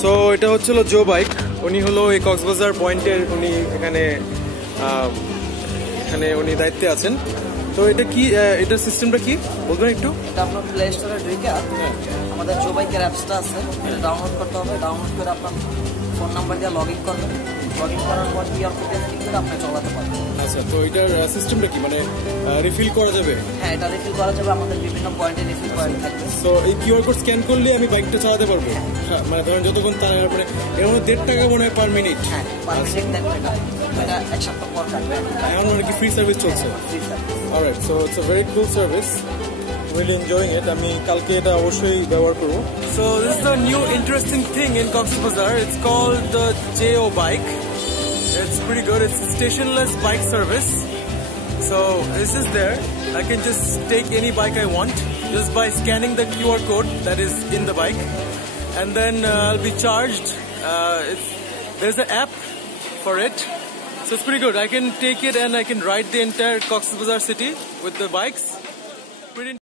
So এটা হচ্ছিল JoBike, উনি হলো এই কক্সবাজার পয়েন্টের উনি এখানে উনি দায়িত্বে আছেন। তো এটা কি, এটার সিস্টেমটা কি বলবেন একটু? এটা আপনার প্লে স্টোরে ঢুকে আমাদের JoBike-এর অ্যাপসটা আছে, এটা ডাউনলোড করতে হবে। ডাউনলোড করে আপনার ফোন নাম্বার দিয়ে লগ ইন করবেন। লগ ইন করার পর কিউআর কোড স্ক্যান করে আপনি চালাতে পারবেন। আচ্ছা, তো এটার সিস্টেমটা কি, মানে রিফিল করা যাবে? হ্যাঁ, এটা রিফিল করা যাবে, আমাদের বিভিন্ন পয়েন্টে রিফিল পয়েন্ট থাকবে। সো এই কিউআর কোড স্ক্যান করলে আমি বাইকটা চালাতে পারবো? হ্যাঁ, মানে ধরুন যতক্ষণ তার মানে এর মধ্যে 1.5 টাকা মনে হয় পার মিনিট। হ্যাঁ, পার মিনিট 1.5 টাকা। এটা এক সপ্তাহ পর কাটবে। এখন মানে কি ফ্রি সার্ভিস চলছে? Free service. Alright, so it's a very cool service, really enjoying it. আমি কালকে এটা অবশ্যই ব্যবহার করব। So this is the new interesting thing in Cox's Bazar. It's called the JoBike. It's pretty good. It's stationless bike service. So this is there. I can just take any bike I want just by scanning the QR code that is in the bike, and then I'll be charged. There's an app for it, so it's pretty good. I can take it and I can ride the entire Cox's Bazar city with the bikes. Pretty